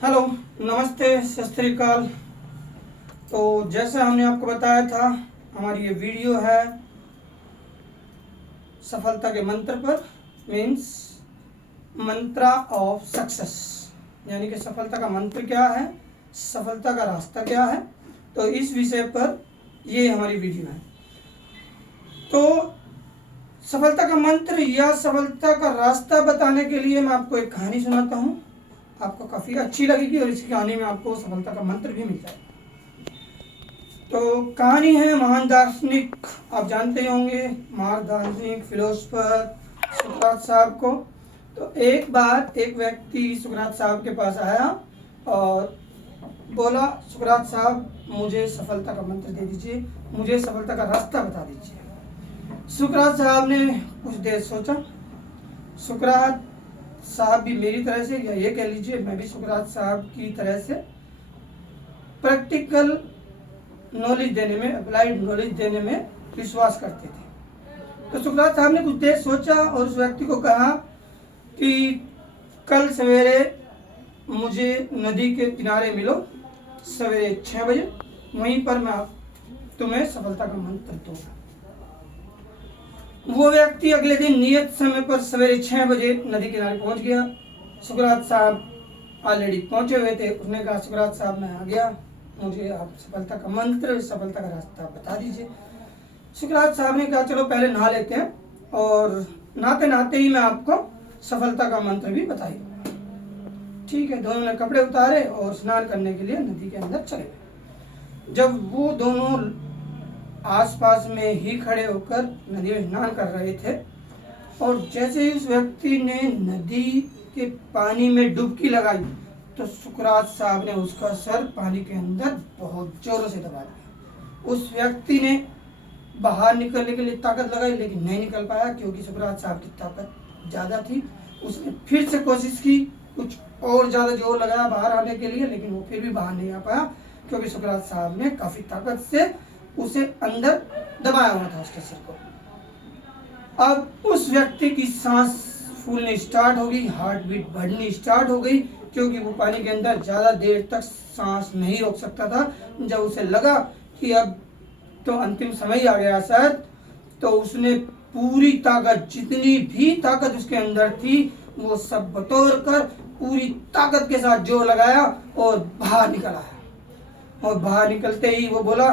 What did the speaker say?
Hello, नमस्ते, सत श्री अकाल। तो जैसा हमने आपको बताया था, हमारी ये वीडियो है सफलता के मंत्र पर, मीन्स मंत्रा ऑफ सक्सेस, यानी कि सफलता का मंत्र क्या है, सफलता का रास्ता क्या है। तो इस विषय पर ये हमारी वीडियो है। तो सफलता का मंत्र या सफलता का रास्ता बताने के लिए मैं आपको एक कहानी सुनाता हूँ। आपको काफ़ी अच्छी लगेगी और इस कहानी में आपको सफलता का मंत्र भी मिलता है। तो कहानी है महान दार्शनिक, आप जानते होंगे, महान दार्शनिक फिलोसफर सुकरात साहब को। तो एक बार एक व्यक्ति सुकरात साहब के पास आया और बोला, सुकरात साहब मुझे सफलता का मंत्र दे दीजिए, मुझे सफलता का रास्ता बता दीजिए। सुकरात साहब ने कुछ देर सोचा। सुकरात साहब भी मेरी तरह से, या ये कह लीजिए मैं भी सुकरात साहब की तरह से प्रैक्टिकल नॉलेज देने में, अप्लाइड नॉलेज देने में विश्वास करते थे। तो सुकरात साहब ने कुछ देर सोचा और उस व्यक्ति को कहा कि कल सवेरे मुझे नदी के किनारे मिलो, सवेरे 6 बजे, वहीं पर मैं तुम्हें सफलता का मंत्र दूंगा। वो व्यक्ति अगले दिन नियत समय पर सवेरे 6 बजे नदी किनारे पहुंच गया। सुकरात साहब ऑलरेडी पहुंचे हुए थे। उसने कहा, सुकरात साहब मैं आ गया, मुझे आप सफलता का मंत्र, सफलता का रास्ता बता दीजिए। सुकरात साहब ने कहा, चलो पहले नहा लेते हैं और नहाते नहाते ही मैं आपको सफलता का मंत्र भी बताइए। ठीक है। दोनों ने कपड़े उतारे और स्नान करने के लिए नदी के अंदर चले गए। जब वो दोनों आसपास में ही खड़े होकर नदी में स्नान कर रहे थे और जैसे ही उस व्यक्ति ने नदी के पानी में डुबकी लगाई तो सुकरात साहब ने उसका सर पानी के अंदर बहुत जोरों से दबा दिया। उस व्यक्ति ने बाहर निकलने के लिए ताकत लगाई लेकिन नहीं निकल पाया, क्योंकि सुकरात साहब की ताकत ज़्यादा थी। उसने फिर से कोशिश की, कुछ और ज़्यादा जोर लगाया बाहर आने के लिए, लेकिन वो फिर भी बाहर नहीं आ पाया, क्योंकि सुकरात साहब ने काफ़ी ताकत से उसे अंदर दबाया हुआ था, उसके सिर को। अब उस व्यक्ति की सांस फूलनी स्टार्ट हो गई, हार्ट बीट बढ़नी स्टार्ट हो गई, क्योंकि वो पानी के अंदर ज़्यादा देर तक सांस नहीं रोक सकता था। जब उसे लगा कि अब तो अंतिम समय आ गया शायद, तो उसने पूरी ताकत, जितनी भी ताकत उसके अंदर थी, वो सब बटोर कर पूरी ताकत के साथ जोर लगाया और बाहर निकल आया। और बाहर निकलते ही वो बोला,